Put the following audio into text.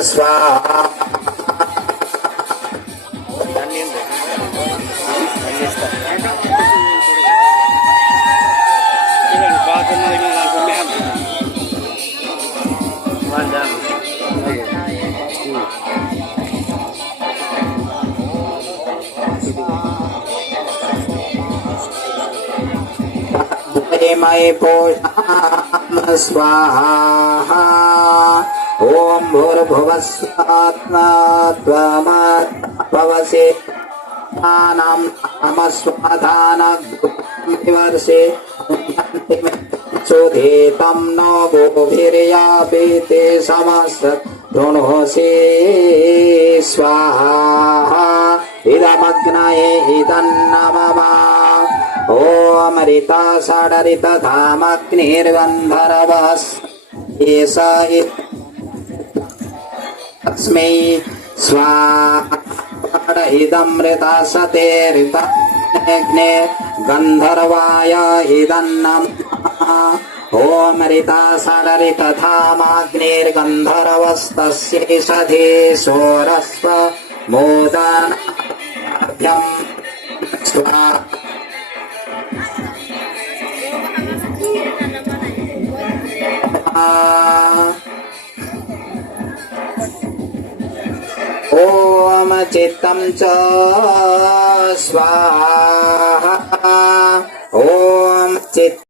स्वाहा मयि पोषाम स्वाहा ओम भूर्भुवः स्वात्मा त्वमसि नाम नमस्वाधानवर्षे सुधीतं नो गोभिर्यापीते समस्त धुनोषे स्वाहा इदमग्नये इदन्नममा ओम ऋता षडरित धामग्निर्गन्धर्वः एष तस्मै स्वाहा इदमृता सते ऋतग्ने गन्धर्वाय इदन्नमः ओम ऋता षडरित धामग्निर्गन्धर्वस्तस्यै सधे सोरस्व मोदनाभ्यं स्वाहा ओम चित्तं च स्वाहा ओम चित्त